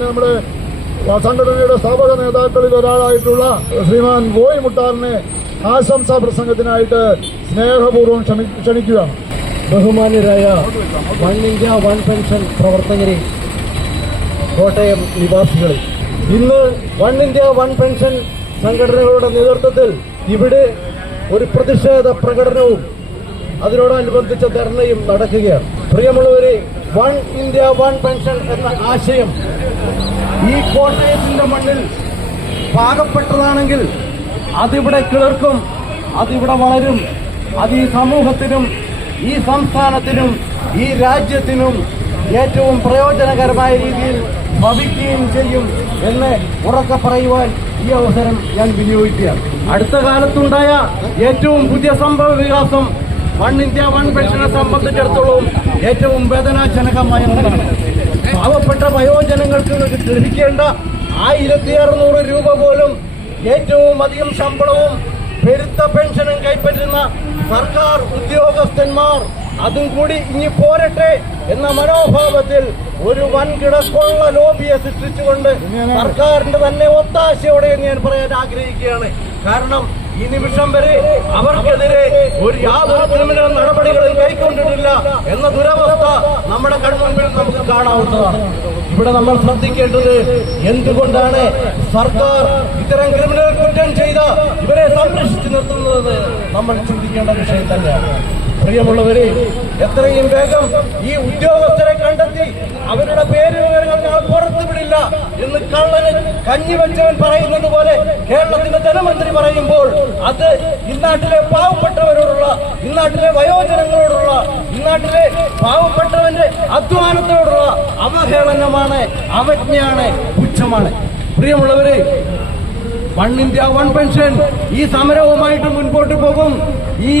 തന്നെ നമ്മുടെ സംഘടനയുടെ സ്ഥാപക നേതാക്കളിൽ ഒരാളായിട്ടുള്ള ശ്രീമാൻ ഗോയി മുട്ടാറിനെ ആശംസാ പ്രസംഗത്തിനായിട്ട് സ്നേഹപൂർവം ക്ഷണി ക്ഷണിക്കുകയാണ്. ബഹുമാന്യരായ വൺ ഇന്ത്യ വൺ പെൻഷൻ പ്രവർത്തകരെ കോട്ടയം നിവാസികളെ. ഇന്ന് വൺ ഇന്ത്യ വൺ പെൻഷൻ സംഘടനകളുടെ നേതൃത്വത്തിൽ ഇവിടെ ഒരു പ്രതിഷേധ പ്രകടനവും അതിനോടനുബന്ധിച്ച ധർണയും നടക്കുകയാണ്. പ്രിയമുള്ളവരെ വൺ ഇന്ത്യ വൺ പെൻഷൻ എന്ന ആശയം ഈ കോട്ടയത്തിന്റെ മണ്ണിൽ പാകപ്പെട്ടതാണെങ്കിൽ അതിവിടെ കിളർക്കും അതിവിടെ വളരും. അത് ഈ സമൂഹത്തിനും ഈ സംസ്ഥാനത്തിനും ഈ രാജ്യത്തിനും ഏറ്റവും പ്രയോജനകരമായ രീതിയിൽ ഭവിക്കുകയും ചെയ്യും എന്ന് ഉറക്കെ പറയുവാൻ ഈ അവസരം ഞാൻ വിനിയോഗിക്കുകയാണ്. അടുത്ത കാലത്തുണ്ടായ ഏറ്റവും പുതിയ സംഭവ വികാസം വൺ ഇന്ത്യ വൺ പെൻഷനെ സംബന്ധിച്ചിടത്തോളം ഏറ്റവും വേദനാജനകമായ ഒന്നാണ്. പാവപ്പെട്ട വയോജനങ്ങൾക്ക് ലഭിക്കേണ്ട ആയിരത്തി അറുന്നൂറ് രൂപ പോലും ഏറ്റവും അധികം ശമ്പളവും പെരുത്ത പെൻഷനും കൈപ്പറ്റുന്ന സർക്കാർ ഉദ്യോഗസ്ഥന്മാർ അതും കൂടി ഇനി പോരട്ടെ എന്ന മനോഭാവത്തിൽ ഒരു വൻകിട കൊള്ള ലോബിയെ സൃഷ്ടിച്ചുകൊണ്ട് സർക്കാരിന്റെ തന്നെ ഒത്താശയോടെ ഞാൻ പറയാൻ ആഗ്രഹിക്കുകയാണ്. കാരണം ഈ നിമിഷം വരെ അവർക്കെതിരെ ഒരു യാതൊരു ക്രിമിനൽ നടപടികളും കൈക്കൊണ്ടിട്ടില്ല എന്ന ദുരവസ്ഥ നമ്മുടെ കൺമുമ്പിൽ നമുക്ക് കാണാവുന്നതാണ്. ഇവിടെ നമ്മൾ ശ്രദ്ധിക്കേണ്ടത് എന്തുകൊണ്ടാണ് സർക്കാർ ഇത്തരം ക്രിമിനൽ കുറ്റം ചെയ്ത ഇവരെ സംരക്ഷിച്ചു നിർത്തുന്നത്? നമ്മൾ ചിന്തിക്കേണ്ട വിഷയം തന്നെയാണ്. പ്രിയമുള്ളവരെ എത്രയും വേഗം ഈ ഉദ്യോഗസ്ഥരെ കണ്ടെത്തി കള്ളന് കഞ്ഞി വെച്ചവൻ പറയുന്നത് പോലെ കേരളത്തിന്റെ ധനമന്ത്രി പറയുമ്പോൾ അത് ഇന്നാട്ടിലെ പാവപ്പെട്ടവരോടുള്ള ഇന്നാട്ടിലെ വയോജനങ്ങളോടുള്ള ഇന്നാട്ടിലെ പാവപ്പെട്ടവന്റെ അധ്വാനത്തോടുള്ള അവഹേളനമാണ് അവജ്ഞയാണ് പുച്ഛമാണ്. പ്രിയമുള്ളവരെ വൺ ഇന്ത്യ വൺ പെൻഷൻ ഈ സമരവുമായിട്ട് മുൻപോട്ട് പോകും. ഈ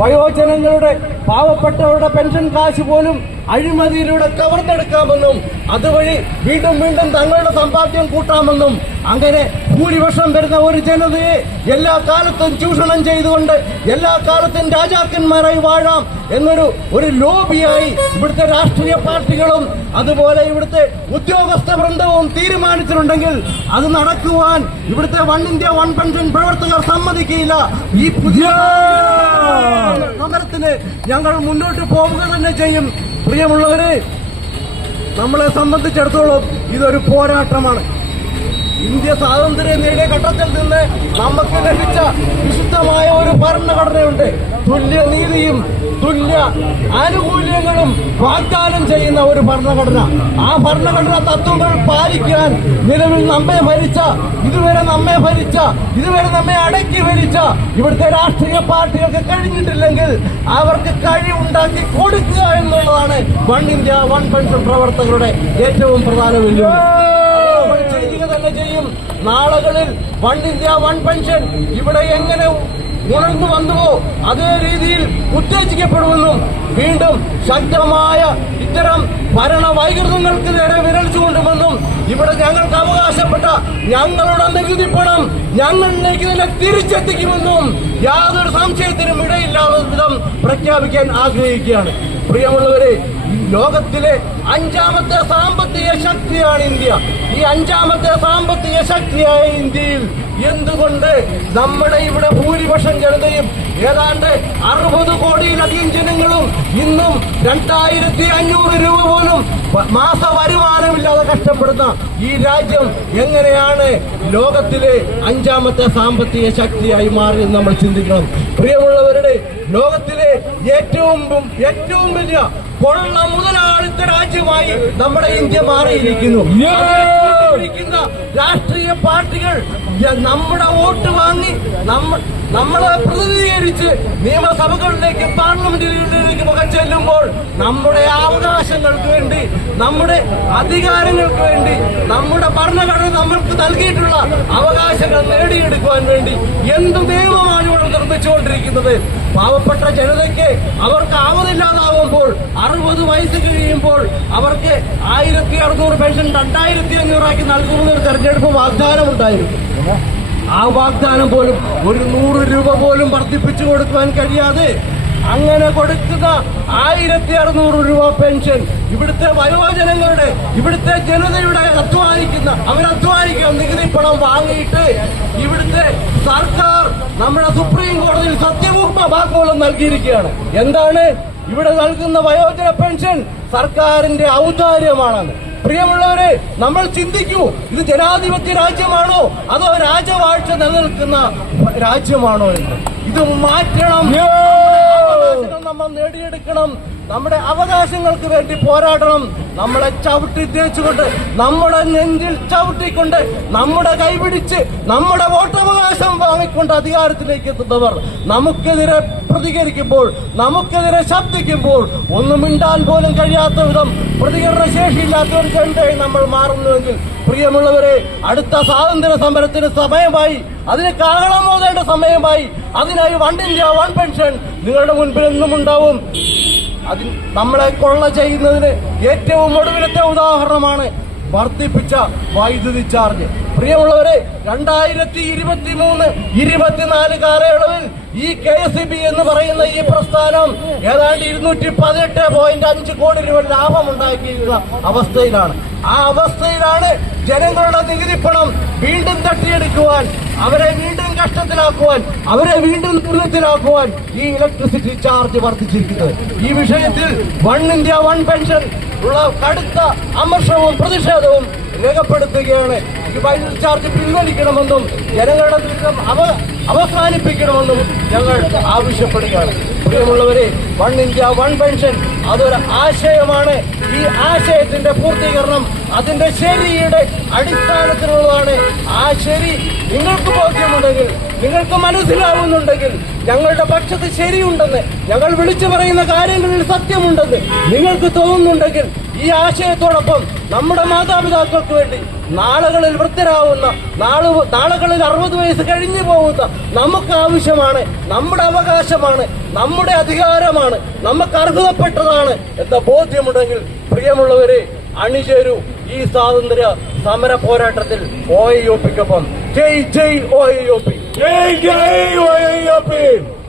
വയോജനങ്ങളുടെ പാവപ്പെട്ടവരുടെ പെൻഷൻ കാശ് പോലും അഴിമതിയിലൂടെ കവർന്നെടുക്കാമെന്നും അതുവഴി വീണ്ടും വീണ്ടും തങ്ങളുടെ സമ്പാദ്യം കൂട്ടാമെന്നും അങ്ങനെ ഭൂരിപക്ഷം വരുന്ന ഒരു ജനതയെ എല്ലാ കാലത്തും ചൂഷണം ചെയ്തുകൊണ്ട് എല്ലാ കാലത്തും രാജാക്കന്മാരായി വാഴാം എന്നൊരു ഒരു ലോബിയായി ഇവിടുത്തെ രാഷ്ട്രീയ പാർട്ടികളും അതുപോലെ ഇവിടുത്തെ ഉദ്യോഗസ്ഥ വൃന്ദവും തീരുമാനിച്ചിട്ടുണ്ടെങ്കിൽ അത് നടക്കുവാൻ ഇവിടുത്തെ വൺ ഇന്ത്യ വൺ പെൻഷൻ പ്രവർത്തകർ സമ്മതിക്കില്ല. ഈ പുതിയ സമരത്തിന് ഞങ്ങൾ മുന്നോട്ട് പോവുക തന്നെ ചെയ്യും. പ്രിയമുള്ളവരെ നമ്മളെ സംബന്ധിച്ചിടത്തോളം ഇതൊരു പോരാട്ടമാണ്. ഇന്ത്യ സ്വാതന്ത്ര്യം നേടിയ ഘട്ടത്തിൽ നിന്ന് നമുക്ക് ലഭിച്ച വിശുദ്ധമായ ഒരു ഭരണഘടനയുണ്ട്. തുല്യനീതിയും തുല്യ ആനുകൂല്യങ്ങളും വാഗ്ദാനം ചെയ്യുന്ന ഒരു ഭരണഘടന. ആ ഭരണഘടന തത്വങ്ങൾ പാലിക്കാൻ നിലവിൽ നമ്മെ ഭരിച്ച ഇതുവരെ നമ്മെ ഭരിച്ച ഇതുവരെ നമ്മെ അടക്കി ഭരിച്ച ഇവിടുത്തെ രാഷ്ട്രീയ പാർട്ടികൾക്ക് കഴിഞ്ഞിട്ടില്ലെങ്കിൽ അവർക്ക് കഴിവുണ്ടാക്കി കൊടുക്കുക എന്നുള്ളതാണ് വൺ ഇന്ത്യ വൺ പെൻഷൻ പ്രവർത്തകരുടെ ഏറ്റവും പ്രധാന വെല്ലുവിളി നമ്മൾ ചെയ്യുക തന്നെ ചെയ്യും നാളുകളിൽ വൺ ഇന്ത്യ വൺ പെൻഷൻ. ഇവിടെ എങ്ങനെ ഉണർന്നു വന്നുവോ അതേ രീതിയിൽ ഉത്തേജിക്കപ്പെടുമെന്നും വീണ്ടും ശക്തമായ ഇത്തരം ഭരണ വൈകൃതങ്ങൾക്ക് നേരെ വിരൽ ഇവിടെ ഞങ്ങൾക്ക് അവകാശപ്പെട്ട ഞങ്ങളുടെ നികുതി പണം ഞങ്ങളിലേക്ക് തന്നെ തിരിച്ചെത്തിക്കുമെന്നും യാതൊരു സംശയത്തിനും ഇടയില്ലാത്ത വിധം പ്രഖ്യാപിക്കാൻ ആഗ്രഹിക്കുകയാണ്. പ്രിയമുള്ളവരെ ലോകത്തിലെ അഞ്ചാമത്തെ സാമ്പത്തിക ശക്തിയാണ് ഇന്ത്യ. ഈ അഞ്ചാമത്തെ സാമ്പത്തിക ശക്തിയായ ഇന്ത്യയിൽ എന്തുകൊണ്ട് നമ്മുടെ ഇവിടെ ഭൂരിപക്ഷം ജനതയും ഏതാണ്ട് അറുപത് കോടിയിലധികം ജനങ്ങളും ഇന്നും രണ്ടായിരത്തി അഞ്ഞൂറ് രൂപ പോലും മാസ വരുമാനമില്ലാതെ കഷ്ടപ്പെടുന്ന ഈ രാജ്യം എങ്ങനെയാണ് ലോകത്തിലെ അഞ്ചാമത്തെ സാമ്പത്തിക ശക്തിയായി മാറിയെന്ന് നമ്മൾ ചിന്തിക്കണം. പ്രിയമുള്ളവരുടെ ലോകത്തിലെ ഏറ്റവും ഏറ്റവും വലിയ കൊള്ള മുതലാളിത്ത രാജ്യമായി നമ്മുടെ ഇന്ത്യ മാറിയിരിക്കുന്നു. രാഷ്ട്രീയ പാർട്ടികൾ നമ്മുടെ വോട്ട് വാങ്ങി നമ്മ നമ്മളെ പ്രതിനിധീകരിച്ച് നിയമസഭകളിലേക്ക് പാർലമെന്റിലേക്ക് ചെല്ലുമ്പോൾ നമ്മുടെ അവകാശങ്ങൾക്ക് വേണ്ടി നമ്മുടെ അധികാരങ്ങൾക്ക് വേണ്ടി നമ്മുടെ ഭരണഘടന നമ്മൾക്ക് നൽകിയിട്ടുള്ള അവകാശങ്ങൾ നേടിയെടുക്കുവാൻ വേണ്ടി എന്ത് നിയമമാണ് ഇവിടെ നിർമ്മിച്ചുകൊണ്ടിരിക്കുന്നത്? പാവപ്പെട്ട ജനതയ്ക്ക് അവർക്ക് ആവതില്ലാതാവുമ്പോൾ അറുപത് വയസ്സ് കഴിയുമ്പോൾ അവർക്ക് ആയിരത്തി അറുന്നൂറ് പെൻഷൻ രണ്ടായിരത്തി അഞ്ഞൂറാക്കി നൽകുന്ന ഒരു തെരഞ്ഞെടുപ്പ് വാഗ്ദാനം ഉണ്ടായിരുന്നു. ആ വാഗ്ദാനം പോലും ഒരു നൂറ് രൂപ പോലും വർദ്ധിപ്പിച്ചു കൊടുക്കുവാൻ കഴിയാതെ അങ്ങനെ കൊടുക്കുക. ആയിരത്തി അറുന്നൂറ് രൂപ പെൻഷൻ. ഇവിടുത്തെ വയോജനങ്ങളുടെ ഇവിടുത്തെ ജനതയുടെ അധ്വാനിക്കുന്ന അവരധ്വാനിക്കും നികുതി പണം വാങ്ങിയിട്ട് ഇവിടുത്തെ സർക്കാർ നമ്മുടെ സുപ്രീം കോടതിയിൽ സത്യമുക്ത വാഗ്മൂലം നൽകിയിരിക്കുകയാണ്. എന്താണ്? ഇവിടെ നൽകുന്ന വയോജന പെൻഷൻ സർക്കാരിന്റെ ഔദാര്യമാണെന്ന്. പ്രിയമുള്ളവരെ നമ്മൾ ചിന്തിക്കൂ ഇത് ജനാധിപത്യ രാജ്യമാണോ? അതോ രാജവാഴ്ച നിലനിൽക്കുന്ന രാജ്യമാണോ എന്ന്. ഇത് മാറ്റണം. നമ്മൾ നേടിയെടുക്കണം. നമ്മുടെ അവകാശങ്ങൾക്ക് വേണ്ടി പോരാടണം. നമ്മളെ ചവിട്ടി തേച്ചുകൊണ്ട് നമ്മുടെ നെഞ്ചിൽ ചവിട്ടിക്കൊണ്ട് നമ്മുടെ കൈപിടിച്ച് നമ്മുടെ വോട്ടവകാശം വാങ്ങിക്കൊണ്ട് അധികാരത്തിലേക്ക് എത്തുന്നവർ നമുക്കെതിരെ പ്രതികരിക്കുമ്പോൾ നമുക്കെതിരെ ശബ്ദിക്കുമ്പോൾ ഒന്നും മിണ്ടാൻ പോലും കഴിയാത്ത വിധം പ്രതികരണ ശേഷിയില്ലാത്തവർ ഒരു നമ്മൾ മാറുന്നുവെങ്കിൽ പ്രിയമുള്ളവരെ അടുത്ത സ്വാതന്ത്ര്യ സമരത്തിന് സമയമായി അതിന് കാഹളം മോതേണ്ട സമയമായി അതിനായി വൺ ഇന്ത്യ വൺ പെൻഷൻ നിങ്ങളുടെ മുൻപിൽ നിന്നും ഉണ്ടാവും. അതിൽ നമ്മളെ കൊള്ള ചെയ്യുന്നതിന് ഏറ്റവും ഒടുവിലത്തെ ഉദാഹരണമാണ് വർദ്ധിപ്പിച്ച വൈദ്യുതി ചാർജ്. പ്രിയമുള്ളവരെ രണ്ടായിരത്തി ഇരുപത്തി മൂന്ന് ഇരുപത്തിനാല് കാലയളവിൽ ഈ കെ എസ് ബി എന്ന് പറയുന്ന ഈ പ്രസ്ഥാനം ഏതാണ്ട് ഇരുന്നൂറ്റി പതിനെട്ട് പോയിന്റ് അഞ്ച് കോടി രൂപ ലാഭം ഉണ്ടാക്കിയിരുന്ന അവസ്ഥയിലാണ്. ആ അവസ്ഥയിലാണ് ജനങ്ങളുടെ നികുതി പണം വീണ്ടും തട്ടിയെടുക്കുവാൻ അവരെ വീണ്ടും കഷ്ടത്തിലാക്കുവാൻ അവരെ വീണ്ടും ദുരിതത്തിലാക്കുവാൻ ഈ ഇലക്ട്രിസിറ്റി ചാർജ് വർദ്ധിച്ചിരിക്കുന്നത്. ഈ വിഷയത്തിൽ വൺ ഇന്ത്യ വൺ പെൻഷൻ ഉള്ള കടുത്ത അമർഷവും പ്രതിഷേധവും രേഖപ്പെടുത്തുകയാണ്. ഈ വൈദ്യുതി ചാർജ് പിൻവലിക്കണമെന്നും ജനങ്ങളുടെ ദുരിതം അവ അവസാനിപ്പിക്കണമെന്നും ഞങ്ങൾ ആവശ്യപ്പെടുകയാണ്. പ്രിയമുള്ളവരെ വൺ ഇന്ത്യ വൺ പെൻഷൻ അതൊരു ആശയമാണ്. ഈ ആശയത്തിന്റെ പൂർത്തീകരണം അതിന്റെ ശരിയുടെ അടിസ്ഥാനത്തിലുള്ളതാണ്. ആ ശരി നിങ്ങൾക്ക് ബോധ്യമുണ്ടെങ്കിൽ നിങ്ങൾക്ക് മനസ്സിലാവുന്നുണ്ടെങ്കിൽ ഞങ്ങളുടെ പക്ഷത്ത് ശരിയുണ്ടെന്ന് ഞങ്ങൾ വിളിച്ചു പറയുന്ന കാര്യങ്ങളിൽ സത്യമുണ്ടെന്ന് നിങ്ങൾക്ക് തോന്നുന്നുണ്ടെങ്കിൽ ഈ ആശയത്തോടൊപ്പം നമ്മുടെ മാതാപിതാക്കൾക്ക് വേണ്ടി നാളുകളിൽ വൃത്തിരാവുന്ന നാളു നാളുകളിൽ അറുപത് വയസ്സ് കഴിഞ്ഞു പോകുന്ന നമുക്ക് ആവശ്യമാണ് നമ്മുടെ അവകാശമാണ് നമ്മുടെ അധികാരമാണ് നമുക്ക് അർഹതപ്പെട്ടതാണ് എന്ന ബോധ്യമുണ്ടെങ്കിൽ പ്രിയമുള്ളവരെ അണിചേരൂ ഈ സ്വാതന്ത്ര്യ സമര പോരാട്ടത്തിൽ ഒ ഐ ഒ പിക്കൊപ്പം. ജയ് ജയ് ഒ പി. ജയ് ജയ് ഒ